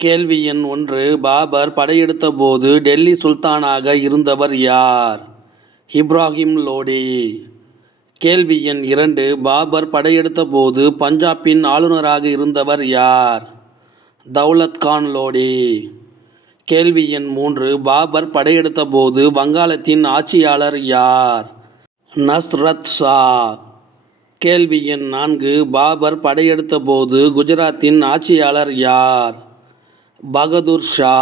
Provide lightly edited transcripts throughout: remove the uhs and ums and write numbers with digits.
கேள்வி எண் 1. பாபர் படையெடுத்தபோது டெல்லி சுல்தானாக இருந்தவர் யார்? இப்ராஹிம் லோடி. கேள்வி எண் 2. பாபர் படையெடுத்தபோது பஞ்சாபின் ஆளுநராக இருந்தவர் யார்? தௌலத் கான் லோடி. கேள்வி எண் 3. பாபர் படையெடுத்தபோது வங்காளத்தின் ஆட்சியாளர் யார்? நஸ்ரத் ஷா. கேள்வி எண் 4. பாபர் படையெடுத்தபோது குஜராத்தின் ஆட்சியாளர் யார்? பகதூர் ஷா.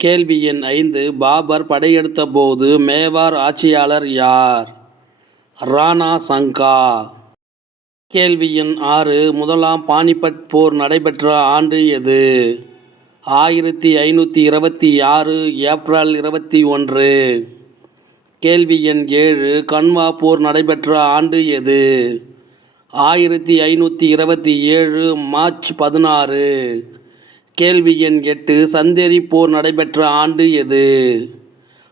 கேள்வி எண் 5. பாபர் படையெடுத்தபோது மேவார் ஆட்சியாளர் யார்? ராணா சங்கா. கேள்வி எண் 6. முதலாம் பானிபட் போர் நடைபெற்ற ஆண்டு எது? 1526 ஏப்ரல் 21. கேள்வி எண் 7. கன்வா போர் நடைபெற்ற ஆண்டு எது? 1527 மார்ச் 16. கேள்வி எண் 8. சந்தேரி போர் நடைபெற்ற ஆண்டு எது?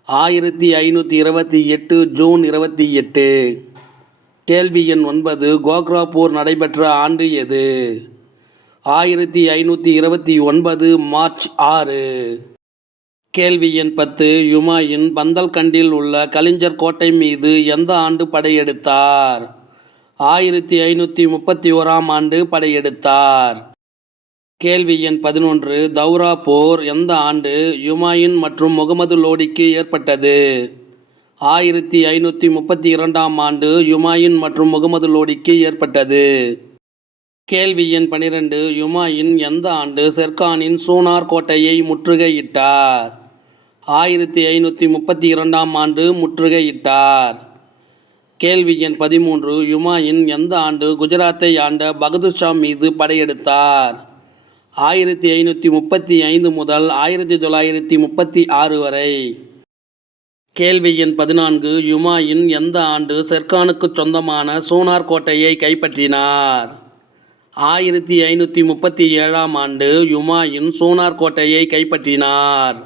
1528 ஜூன் 28. கேள்வி எண் 9. கோக்ரா போர் நடைபெற்ற ஆண்டு எது? 1529 மார்ச் 6. கேள்வி எண் 10. யுமாயூன் பந்தல்கண்டில் உள்ள கலிஞ்சர் கோட்டை மீது எந்த ஆண்டு படையெடுத்தார்? 1531 ஆண்டு படையெடுத்தார். கேள்வி எண் 11. தௌரா போர் எந்த ஆண்டு யுமாயூன் மற்றும் முகமது லோடிக்கு ஏற்பட்டது? 1532 ஆண்டு யுமாயூன் மற்றும் முகமது லோடிக்கு ஏற்பட்டது. கேள்வி எண் 12. யுமாயூன் எந்த ஆண்டு செர்கானின் சூனார் கோட்டையை முற்றுகையிட்டார்? 1532 ஆண்டு முற்றுகையிட்டார். கேள்வி எண் 13. யுமாயூன் எந்த ஆண்டு குஜராத்தை ஆண்ட பகதூர் ஷா மீது படையெடுத்தார்? 1535 முதல் 1936 வரை. கேள்வி எண் 14. யுமாயூன் எந்த ஆண்டு செர்கானுக்கு சொந்தமான சூனார் கோட்டையை கைப்பற்றினார்? 1537 ஆண்டு யுமாயூன் சூனார் கோட்டையை கைப்பற்றினார்.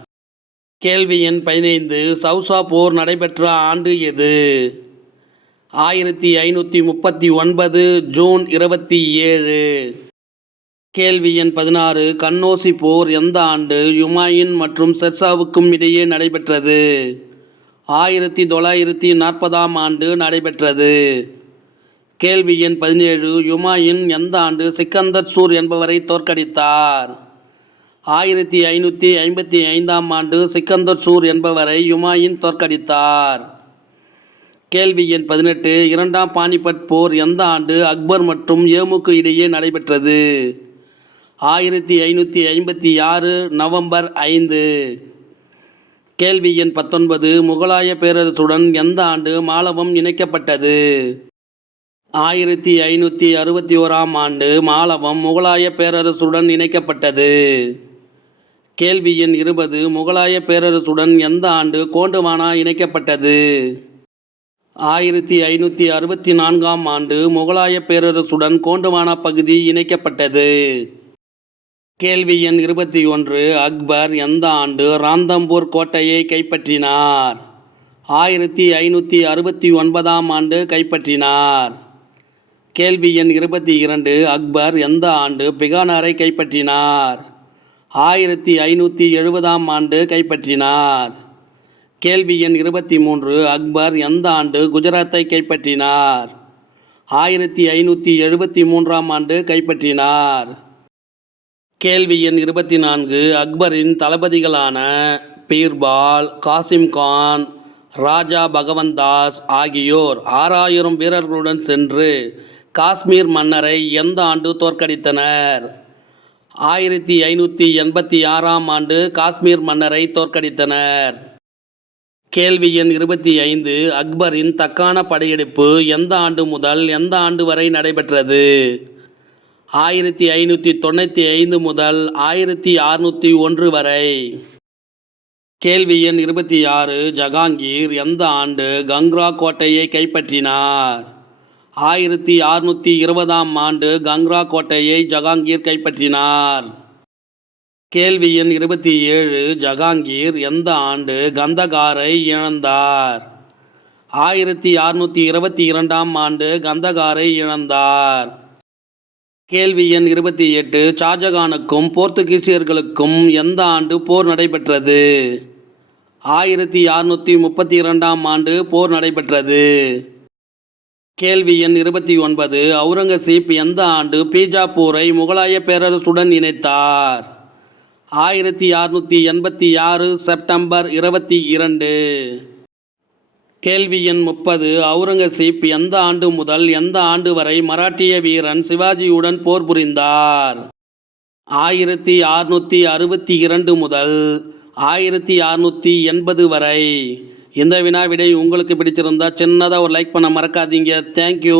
கேள்வி எண் 15. சௌசா போர் நடைபெற்ற ஆண்டு எது? 1539 ஜூன் 27. கேள்வி எண் 16. கன்னோசி போர் எந்த ஆண்டு யுமாயூன் மற்றும் ஷெர்ஷாவுக்கும் இடையே நடைபெற்றது? 1940 ஆண்டு நடைபெற்றது. கேள்வி எண் 17. யுமாயூன் எந்த ஆண்டு சிக்கந்தர் சூர் என்பவரை தோற்கடித்தார்? 1555 ஆண்டு சிக்கந்தர் சூர் என்பவரை யுமாயூன் தோற்கடித்தார். கேள்வி எண் 18. இரண்டாம் பானிபட் போர் எந்த ஆண்டு அக்பர் மற்றும் ஏமுக்கு இடையே நடைபெற்றது? 1556 நவம்பர் 5. கேள்வி எண் 19. முகலாய பேரரசுடன் எந்த ஆண்டு மாலவம் இணைக்கப்பட்டது? 1561 ஆண்டு மாலவம் முகலாய பேரரசுடன் இணைக்கப்பட்டது. கேள்வி எண் 20. முகலாய பேரரசுடன் எந்த ஆண்டு கோண்டுவானா இணைக்கப்பட்டது? 1564 ஆண்டு முகலாய பேரரசுடன் கோண்டுவானா பகுதி இணைக்கப்பட்டது. கேள்வி எண் 21. அக்பர் எந்த ஆண்டு ராந்தம்பூர் கோட்டையை கைப்பற்றினார்? 1569 ஆண்டு கைப்பற்றினார். கேள்வி எண் 22. அக்பர் எந்த ஆண்டு பிகானரை கைப்பற்றினார்? 1570 ஆண்டு கைப்பற்றினார். கேள்வி எண் 23. அக்பர் எந்த ஆண்டு குஜராத்தை கைப்பற்றினார்? 1573 ஆண்டு கைப்பற்றினார். கேள்வி எண் 24. அக்பரின் தளபதிகளான பீர்பால், காசிம் கான், ராஜா பகவந்தாஸ் ஆகியோர் 6000 வீரர்களுடன் சென்று காஷ்மீர் மன்னரை எந்த ஆண்டு தோற்கடித்தனர்? 1586 ஆண்டு காஷ்மீர் மன்னரை தோற்கடித்தனர். கேள்வி எண் 25. அக்பரின் தக்கான படையெடுப்பு எந்த ஆண்டு முதல் எந்த ஆண்டு வரை நடைபெற்றது? 1595 முதல் 1601 வரை. கேள்வி எண் 26. ஜஹாங்கீர் எந்த ஆண்டு கங்ரா கோட்டையை கைப்பற்றினார்? 1620 ஆண்டு கங்ரா கோட்டையை ஜஹாங்கீர் கைப்பற்றினார். கேள்வி எண் 27. ஜஹாங்கீர் எந்த ஆண்டு கந்தகாரை இழந்தார்? 1622 ஆண்டு கந்தகாரை இழந்தார். கேள்வி எண் 28 ஷாஜகானுக்கும் போர்த்துகீசியர்களுக்கும் எந்த ஆண்டு போர் நடைபெற்றது? 1632ஆம் ஆண்டு போர் நடைபெற்றது. கேள்வி எண் 29 அவுரங்கசீப் எந்த ஆண்டு பீஜாப்பூரை முகலாய பேரரசுடன் இணைத்தார்? 1686 செப்டம்பர் 22. கேள்வி எண் 30 அவுரங்கசீப் எந்த ஆண்டு முதல் எந்த ஆண்டு வரை மராட்டிய வீரன் சிவாஜியுடன் போர் புரிந்தார்? 1662 முதல் 1680 வரை. இந்த வினா விடை உங்களுக்கு பிடிச்சிருந்தா சின்னதாக ஒரு லைக் பண்ண மறக்காதீங்க. தேங்க்யூ.